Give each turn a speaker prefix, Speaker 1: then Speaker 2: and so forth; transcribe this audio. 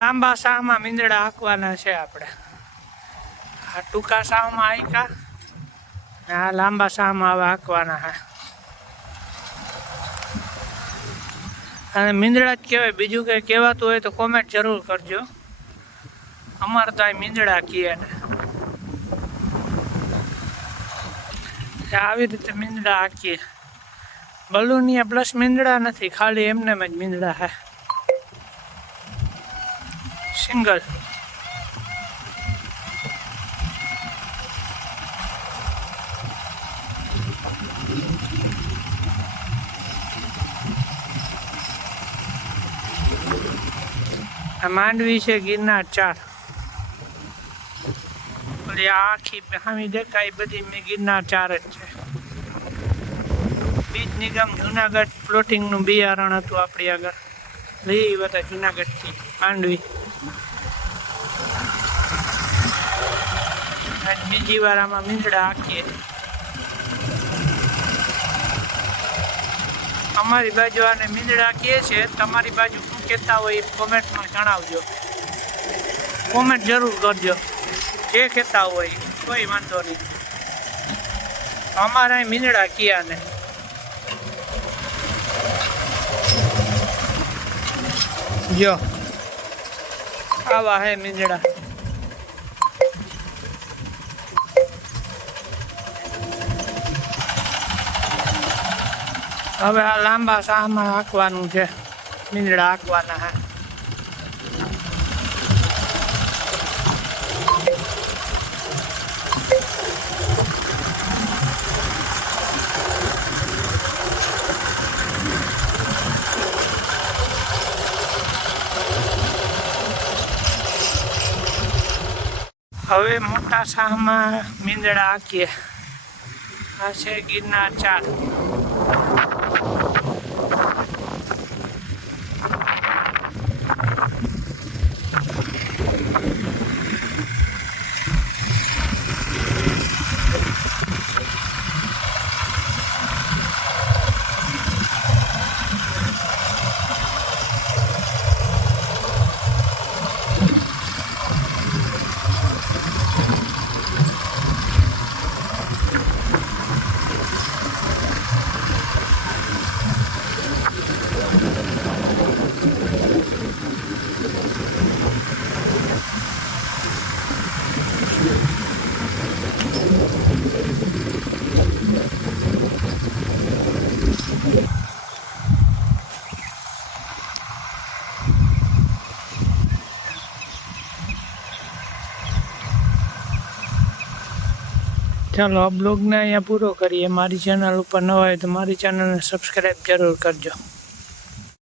Speaker 1: લાંબા શાહમાં મીંદડા હાંકવાના છે આપણે. આ ટૂંકા શાહમાં હાંકા ને આ લાંબા શાહમાં હવે હાંકવાના હા અને મીંદડા જ કહેવાય. બીજું કંઈ કહેવાતું હોય તો કોમેન્ટ જરૂર કરજો. અમારે તો અહીં મીંદડા કહીએ ને. આવી રીતે મીંદડા હાંકીએ. બલૂનિયા પ્લસ મીંદડા નથી, ખાલી એમને જ મીંદડા હે સિંગલ. આ માંડવી છે ગિરનાર ચાર. ઓલી આખી હામી દેખાય, બધી મેં ગિરનાર ચાર જ છે. બીજ નિગમ જુનાગઢ પ્લોટિંગનું બિયારણ હતું આપણી આગળ. લઈ બધા જુનાગઢથી, માંડવી. બીજી વાર આમાં મીંદડા હાકીએ. અમારી બાજુ આને મીંદડા કહે છે તમારી બાજુ શું કહેતા હોય એ કોમેન્ટમાં જણાવજો. કોમેન્ટ જરૂર કરજો. જે કહેતા હોય કોઈ વાંધો નહીં. અમારા મીંદડા કિયા ને જો. આવા હે મીંજડા હવે આ લાંબા સાહમાં હાંકવાનું છે. મીંજડા હાંકવાના હે. હવે મોટા શાહમાં મીંદડા આંકીએ આ છે ગિરનાર ચાર. ચાલો, આ બ્લોગને અહીંયા પૂરો કરીએ. મારી ચેનલ ઉપર ન હોય તો મારી ચેનલને સબસ્ક્રાઈબ જરૂર કરજો.